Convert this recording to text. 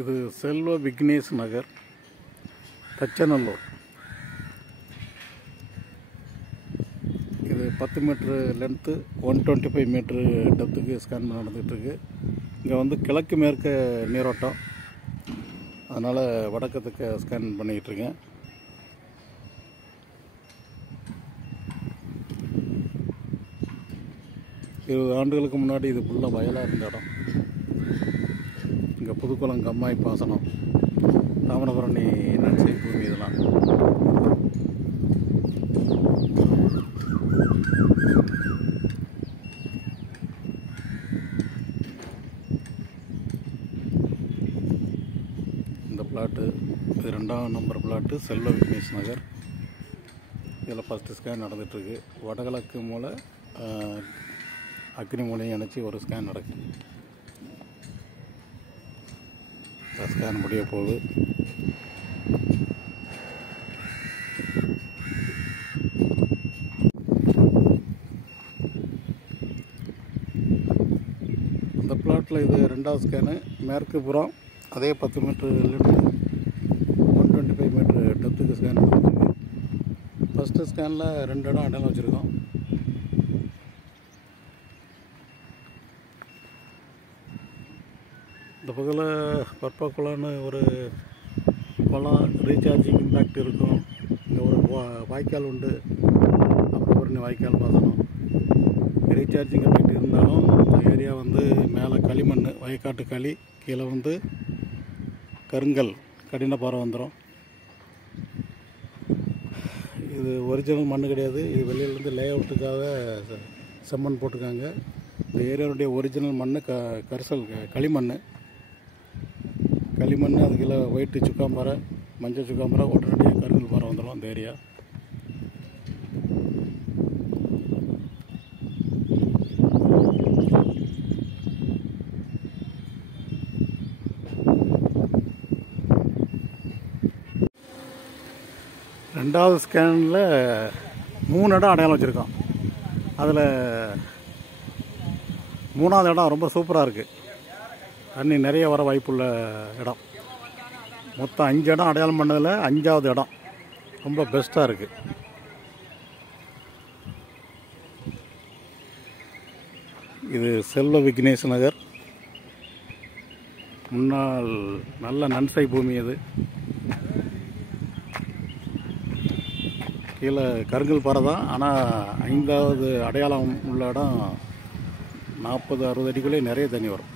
இது செல்வ விக்னேஷ் நகர், தச்சநல்லூர். இது 10 மீட்ரு லென்த்து, 125 மீட்ரு டெப்த்துக்கு ஸ்கேன் நடந்துகிட்ருக்கு. இங்கே வந்து கிழக்கு மேற்கு நீரோட்டம், அதனால் வடக்கத்துக்கு ஸ்கேன் பண்ணிக்கிட்டுருக்கேன். இருபது ஆண்டுகளுக்கு முன்னாடி இது ஃபுல்லாக வயலாக இருந்த இடம். இங்கே புதுக்குளம், கம்மாய் பாசனம், தாமிரபரணி நன்சை பூமி இதெல்லாம். இந்த பிளாட்டு இது 2ஆம் நம்பர் பிளாட்டு, செல்வ விக்னேஷ் நகர். இதில் ஃபஸ்ட்டு ஸ்கேன் நடந்துகிட்ருக்கு. வடகிழக்கு மூலை அக்னி மூலையும் இணைச்சி ஒரு ஸ்கேன் நடக்குது. ஸ்கேன் முடிய போகுது. இந்த பிளாட்டில் இது 2வது ஸ்கேனு. மேற்கு புறம் அதே 10 மீட்ரு லென்த்து, 125 மீட்ரு டெப்த்துக்கு ஸ்கேன் நடந்துருக்கு. ஃபஸ்ட்டு ஸ்கேனில் 2 இடம் அடையாளம் வச்சுருக்கோம். இந்த பக்கத்தில் பற்பக்குளம்னு ஒரு குளம், ரீசார்ஜிங் இம்பேக்ட் இருக்கும். இங்கே ஒரு வாய்க்கால் உண்டு, அப்புறம் ஒரு வாய்க்கால் பாசனம். ரீசார்ஜிங் இம்பேக்ட் இருந்தாலும் இந்த ஏரியா வந்து மேலே களிமண், வயக்காட்டு களி, கீழே வந்து கருங்கல், கடின பாறை வந்துடும். இது ஒரிஜினல் மண் கிடையாது. இது வெளியிலேருந்து லே அவுட்டுக்காக செம்மண் போட்டிருக்காங்க. இந்த ஏரியாவுடைய ஒரிஜினல் மண் கரிசல் களிமண். களிமண், அதுக்குள்ள ஒயிட்டு சுக்காம்பாறை, மஞ்சள் சுக்காம்பாறை, உடனடியாக கருங்கல் பாறை வந்துடும் அந்த ஏரியா. ரெண்டாவது ஸ்கேனில் 3 இடம் அடையாளம் வச்சுருக்கோம். அதில் 3ஆவது இடம் ரொம்ப சூப்பராக இருக்குது. தண்ணி நிறைய வர வாய்ப்புள்ள இடம். மொத்தம் 5 இடம் அடையாளம் பண்ணதில் 5ஆவது இடம் ரொம்ப பெஸ்ட்டாக இருக்குது. இது செல்வ விக்னேஷ் நகர். முன்னாள் நல்ல நன்சை பூமி. அது கீழே கருங்கல் பாறை தான். ஆனால் 5ஆவது அடையாளம் உள்ள இடம் 40-60 அடிக்குள்ளே நிறைய தண்ணி வரும்.